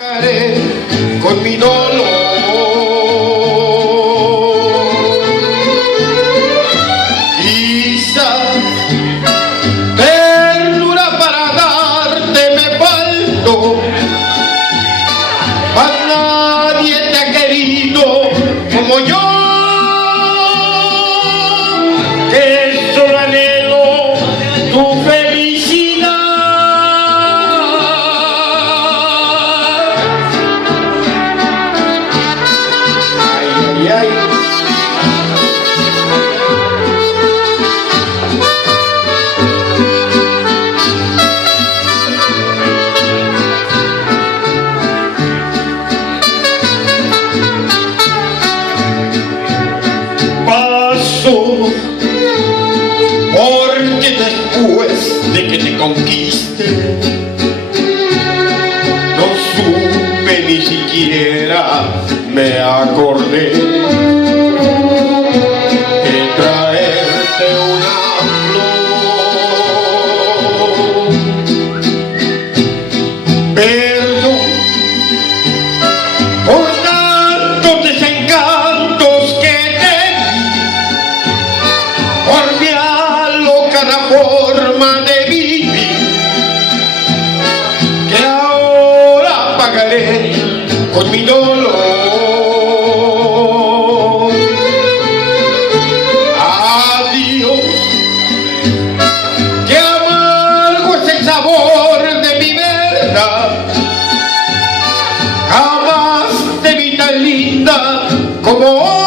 Con mi dolor quizás ternura para darte me faltó, mas nadie te ha querido como yo, que solo anhelo tu felicidad. Paso porque después de que te conquiste no supe ni siquiera me acordé de traerte una flor. Perdón por tantos desencantos que te di, por mi alocada forma de vivir, que ahora pagaré con mi dolor. Adiós, que amargo es el sabor de mi verdad, jamás te vi tan linda como hoy.